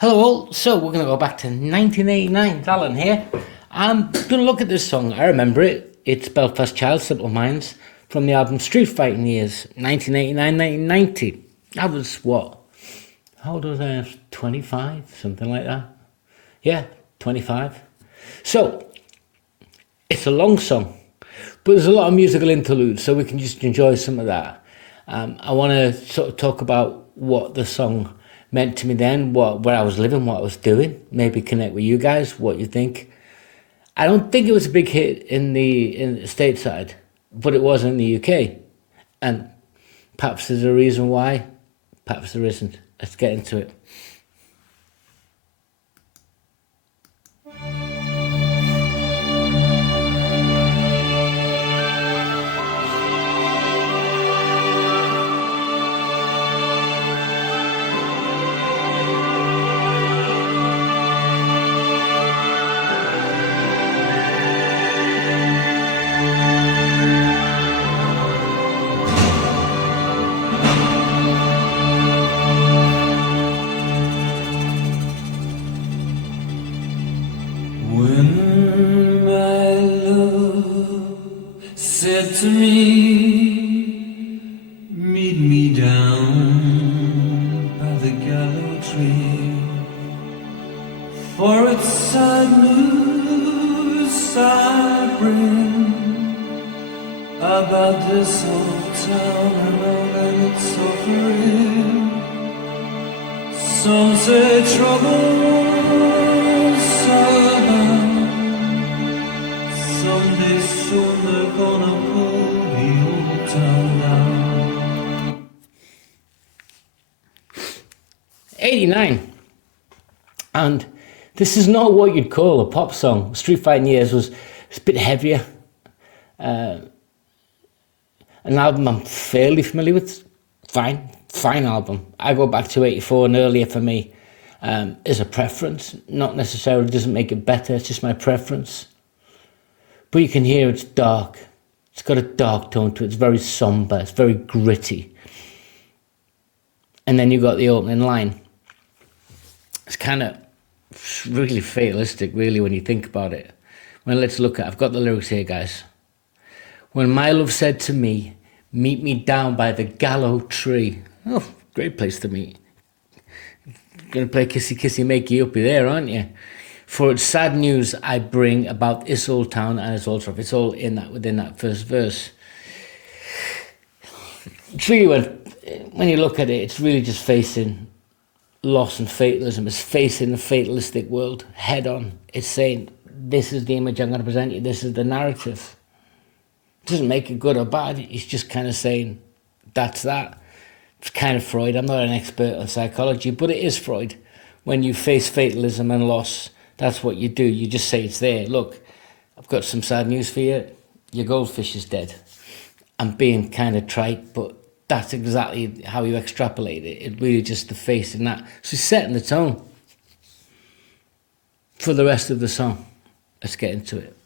Hello all, so we're going to go back to 1989, it's Alan here. I'm going to look at this song, I remember it, it's Belfast Child, Simple Minds, from the album Street Fighting Years, 1989-1990. That was what? How old was I? 25, something like that. Yeah, 25. So, it's a long song, but there's a lot of musical interludes, so we can just enjoy some of that. I want to sort of talk about what the song meant to me then, where I was living, what I was doing, maybe connect with you guys, what you think. I don't think it was a big hit in the stateside, but it was in the UK. And perhaps there's a reason why, perhaps there isn't. Let's get into it. When my love said to me, meet me down by the gallow tree, for it's sad news I bring about this old town and all that it's suffering. Some say troubles are abound. Someday soon they're gonna pull the old town down. 89. And this is not what you'd call a pop song. Street Fighting Years was a bit heavier. An album I'm fairly familiar with. Fine album. I go back to 84 and earlier for me. Is a preference. Not necessarily doesn't make it better, it's just my preference. But you can hear it's dark. It's got a dark tone to it. It's very somber. It's very gritty. And then you got the opening line. It's kind of really fatalistic, really, when you think about it. Well, let's look at. I've got the lyrics here, guys. When my love said to me, meet me down by the gallow tree. Oh, great place to meet. Gonna play kissy kissy makey uppy there, aren't you? For it's sad news I bring about this old town and its old stuff. It's all in that within that first verse. It's really when you look at it, it's really just facing loss and fatalism. It's facing the fatalistic world head on. It's saying this is the image I'm going to present you. This is the narrative. It doesn't make it good or bad. It's just kind of saying that's that. It's kind of Freud. I'm not an expert on psychology, but it is Freud. When you face fatalism and loss, that's what you do. You just say it's there. Look, I've got some sad news for you. Your goldfish is dead. I'm being kind of trite, but that's exactly how you extrapolate it. It really just the face in that. So it's setting the tone for the rest of the song. Let's get into it.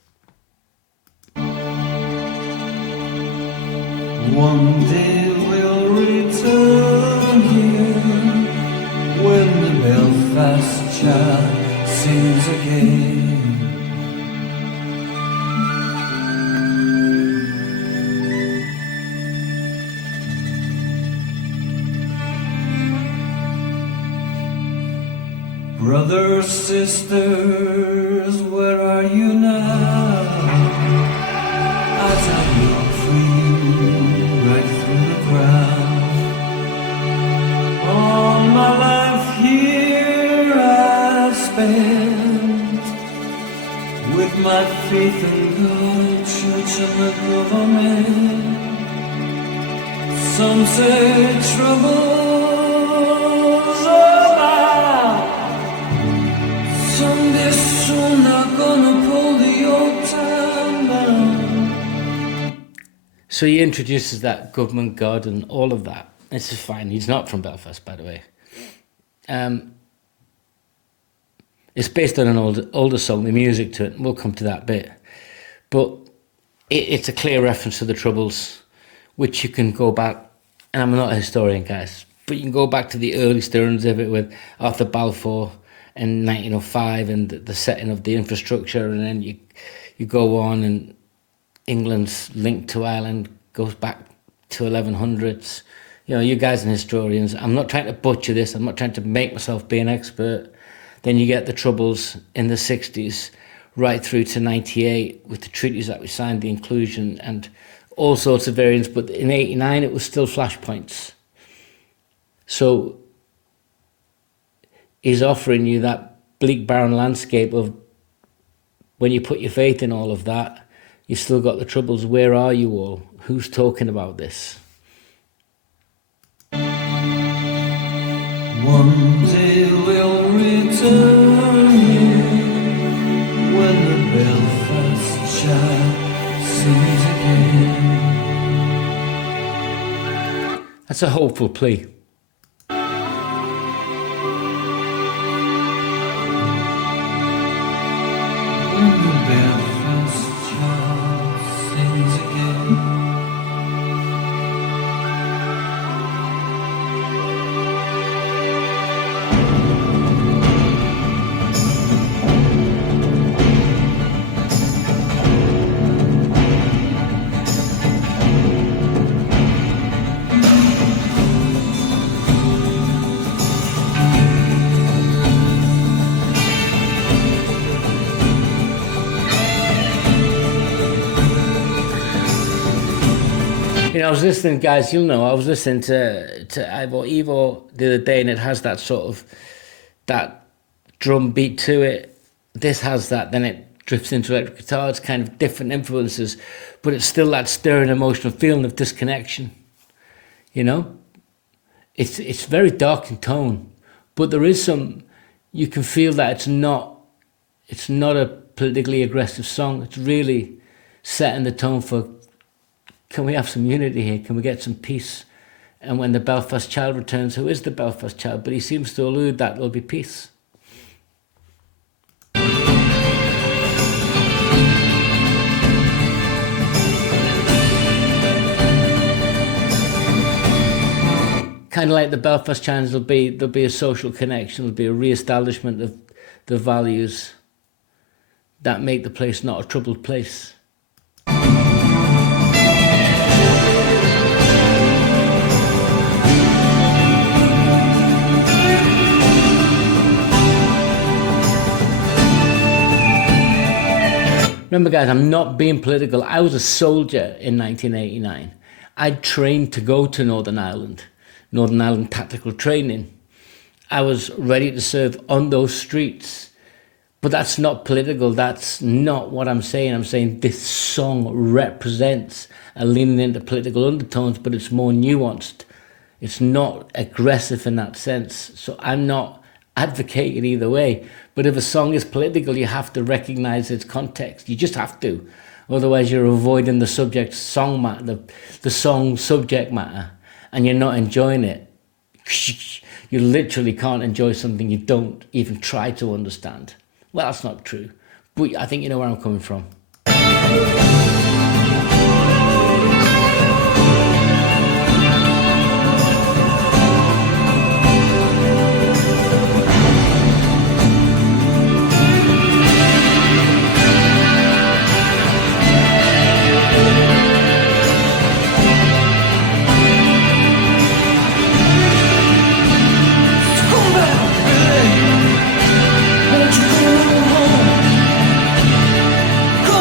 One day we'll return here when the Belfast Child sings again. Brothers, sisters, where are you now? As I look for you right through the crowd. All my life here I've spent with my faith in God, church and the government. Some say troubles about. Someday soon they're gonna pull the old town down. So he introduces that government god and all of that. This is fine. He's not from Belfast, by the way. It's based on an older song, the music to it. We'll come to that bit. But it's a clear reference to the Troubles, which you can go back, and I'm not a historian, guys. But you can go back to the early stirrings of it with Arthur Balfour in 1905 and the setting of the infrastructure, and then you go on, and England's link to Ireland goes back to 1100s. You know, you guys are historians. I'm not trying to butcher this. I'm not trying to make myself be an expert. Then you get the Troubles in the 60s, right through to 98 with the treaties that we signed, the inclusion, and all sorts of variants. But in 89, it was still flashpoints. So he's offering you that bleak, barren landscape of when you put your faith in all of that, you've still got the Troubles. Where are you all? Who's talking about this? One day we'll return here when the Belfast child sings again. That's a hopeful plea. When the Belfast child sings again. You know, I was listening, guys, you'll know, I was listening to Evo the other day, and it has that sort of, that drum beat to it. This has that, then it drifts into electric guitar. It's kind of different influences, but it's still that stirring emotional feeling of disconnection. You know? It's very dark in tone, but there is some, you can feel that it's not a politically aggressive song. It's really setting the tone for, can we have some unity here? Can we get some peace? And when the Belfast Child returns, who is the Belfast Child? But he seems to allude that there'll be peace. Kind of like the Belfast Child, there'll be a social connection, there'll be a re-establishment of the values that make the place not a troubled place. Remember, guys, I'm not being political. I was a soldier in 1989. I trained to go to Northern Ireland tactical training. I was ready to serve on those streets. But that's not political. That's not what I'm saying. I'm saying this song represents a leaning into political undertones, but it's more nuanced. It's not aggressive in that sense. So I'm not advocating either way. But if a song is political, you have to recognize its context. You just have to. Otherwise, you're avoiding the song matter, the song subject matter, and you're not enjoying it. You literally can't enjoy something you don't even try to understand. Well, that's not true. But I think you know where I'm coming from. Come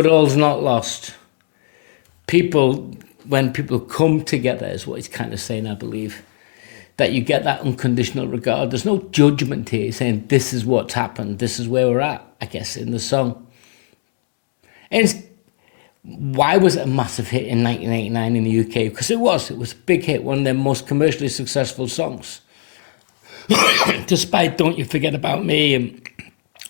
But all's not lost. When people come together, is what he's kind of saying, I believe, that you get that unconditional regard. There's no judgment here. He's saying, this is what's happened. This is where we're at, I guess, in the song. And why was it a massive hit in 1989 in the UK? Because it was a big hit, one of their most commercially successful songs. Despite Don't You Forget About Me and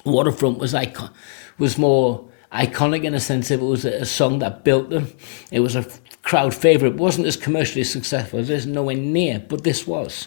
Waterfront was more iconic in a sense. It was a song that built them. It was a crowd favourite. It wasn't as commercially successful. There's nowhere near, but this was.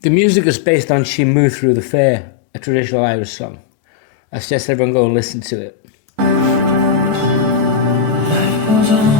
The music is based on She Moved Through the Fair, a traditional Irish song. I suggest everyone go and listen to it. Life goes on.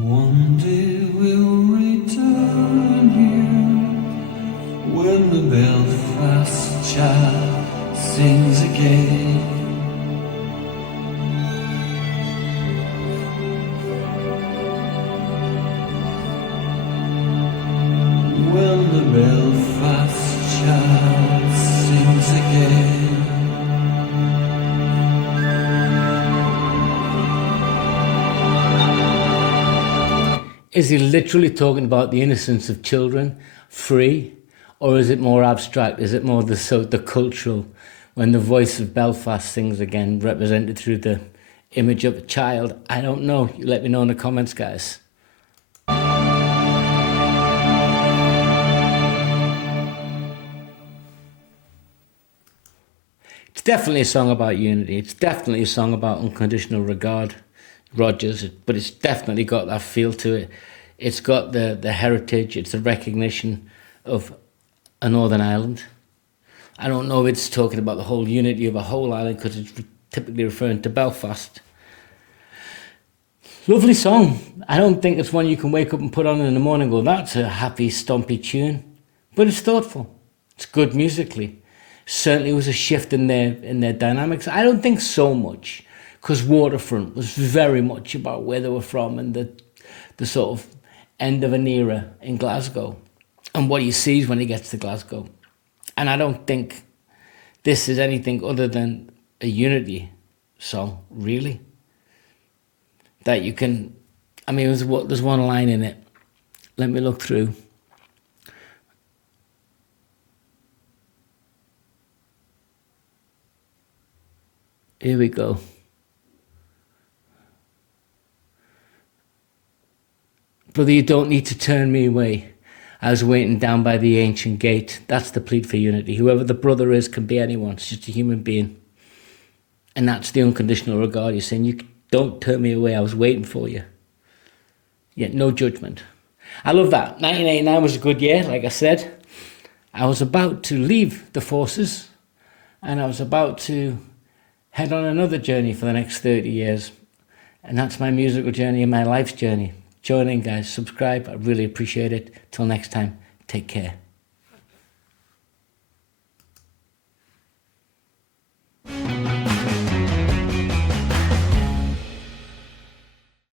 One day we'll return here when the Belfast Child sings again. When the Belfast Child sings again. Is he literally talking about the innocence of children, free? Or is it more abstract? Is it more the cultural, when the voice of Belfast sings again, represented through the image of a child? I don't know. You let me know in the comments, guys. It's definitely a song about unity. It's definitely a song about unconditional regard. Rogers, but it's definitely got that feel to it. It's got the heritage, it's the recognition of a Northern Ireland. I don't know if it's talking about the whole unity of a whole island, because it's typically referring to Belfast. Lovely song. I don't think it's one you can wake up and put on in the morning and go, that's a happy, stompy tune. But it's thoughtful. It's good musically. Certainly was a shift in their dynamics. I don't think so much, because Waterfront was very much about where they were from and the sort of end of an era in Glasgow and what he sees when he gets to Glasgow. And I don't think this is anything other than a unity song, really. That you can, I mean, there's one line in it. Let me look through. Here we go. Brother, you don't need to turn me away. I was waiting down by the ancient gate. That's the plea for unity. Whoever the brother is can be anyone. It's just a human being. And that's the unconditional regard. You're saying, you don't turn me away. I was waiting for you. Yet no judgment. I love that. 1989 was a good year, like I said. I was about to leave the forces, and I was about to head on another journey for the next 30 years. And that's my musical journey and my life's journey. Join in, guys. Subscribe. I really appreciate it. Till next time, take care.